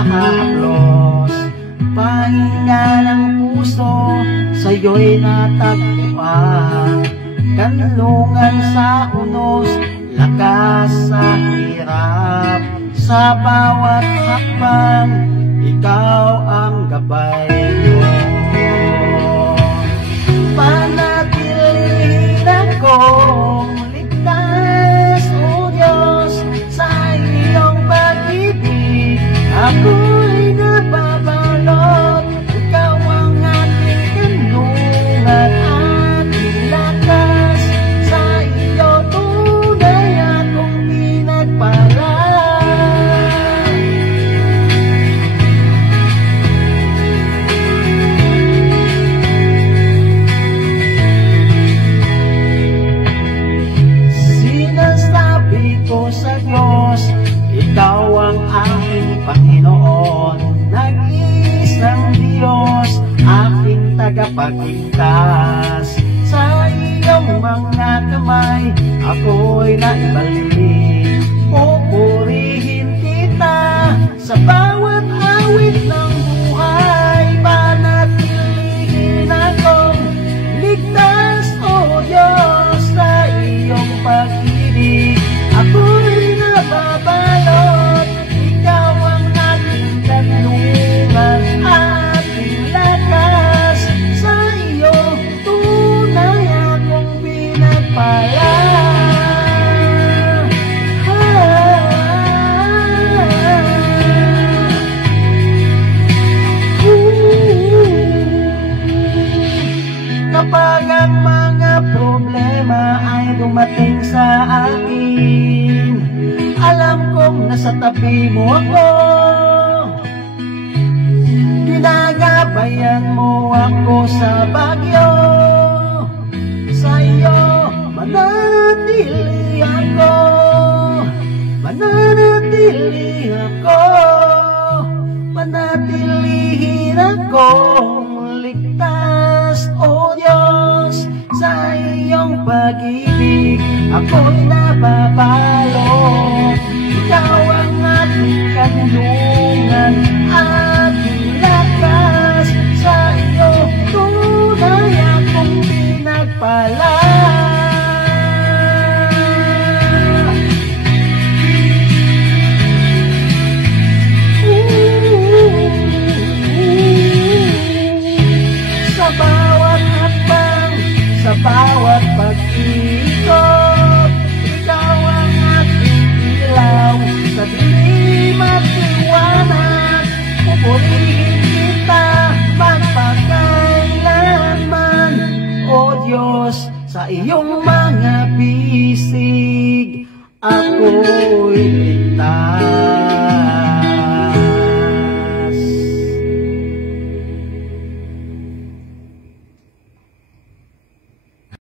nahahaplos. Pahinga ng puso, sa'yo'y natagpuan. Kanlungan sa unos, lakas sa hirap. Sa bawat hakbang, ikaw ang gabay ko. Panatilihin akong ligtas, O Diyos, sa iyong pag-ibig. Ako'y nababalot, ikaw ang aking kanlungan, aking lakas. Sa iyo tunay akong pinagpala. Sinasabi ko sa Diyos, ikaw ang aking Panginoon, nag-iisang Diyos, aking tagapagligtas. Sa iyong mga kamay, ako'y naibalik. Pupurihin kita sa bawat awit ng buhay. Panatilihin akong ligtas, O Diyos, sa iyong pag-ibig. Ako'y nababalot, ikaw ang aking kanlungan, aking lakas. Sa iyo tunay akong pinagpala. Kapag ang mga problema ay dumating sa akin, alam kong nasa tabi mo ako. Ginagabayan mo ako sa bagyo. Sa iyo mananatili ako, mananatili ako, manatilihin akong ligtas, O Diyos, sa iyong pag-ibig. Ako'y nababalo.